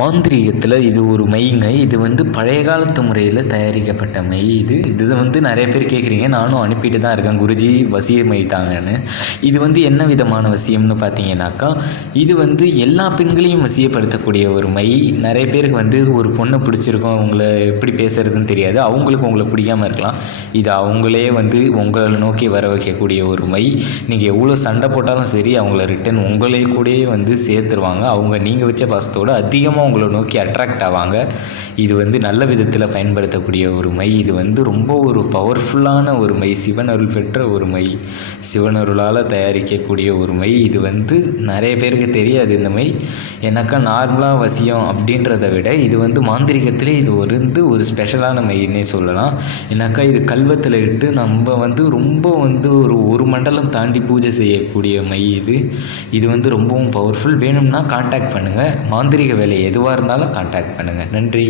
மாந்திரீகத்தில் இது ஒரு மைங்க இது வந்து பழைய காலத்து முறையில் தயாரிக்கப்பட்ட மை இது. இது வந்து நிறைய பேர் கேட்குறீங்க நானும் அனுப்பிட்டு தான் இருக்கேன். குருஜி வசிய மை தாங்கன்னு. இது வந்து என்ன விதமான வசியம்னு பார்த்தீங்கன்னாக்கா இது வந்து எல்லா பெண்களையும் வசியப்படுத்தக்கூடிய ஒரு மை நிறைய பேருக்கு வந்து ஒரு பொண்ணை பிடிச்சிருக்கும். அவங்கள எப்படி பேசுறதுன்னு தெரியாது. அவங்களுக்கு உங்களை பிடிக்காம இருக்கலாம். இது அவங்களே வந்து உங்களை நோக்கி வர வைக்கக்கூடிய ஒரு மை நீங்கள் எவ்வளோ சண்டை போட்டாலும் சரி அவங்கள ரிட்டன் உங்களே கூடயே வந்து சேர்த்துருவாங்க. அவங்க நீங்கள் வச்ச பாசத்தோடு அதிகமாக உங்களை நோக்கி அட்ராக்ட் ஆவாங்க. இது வந்து நல்ல விதத்தில் பயன்படுத்தக்கூடிய ஒரு மை. இது வந்து ரொம்ப ஒரு பவர்ஃபுல்லான ஒரு மை. சிவனருள் பெற்ற ஒரு மை. சிவனருளால் தயாரிக்கக்கூடிய ஒரு மை. இது வந்து நிறைய பேருக்கு தெரியாது இந்த மை. எனக்கா நார்மலாக வசியம் அப்படின்றத விட இது வந்து மாந்திரிகத்திலே இது வந்து ஒரு ஸ்பெஷலான மைன்னே சொல்லலாம். ஏன்னாக்கா இது கல்வத்தில் இட்டு நம்ம வந்து ரொம்ப வந்து ஒரு ஒரு மண்டலம் தாண்டி பூஜை செய்யக்கூடிய மை இது. இது வந்து ரொம்பவும் பவர்ஃபுல் வேணும்னா காண்டாக்ட் பண்ணுங்கள் மாந்திரிக வேலையை எதுவாக இருந்தாலும் காண்டாக்ட் பண்ணுங்கள் நன்றி.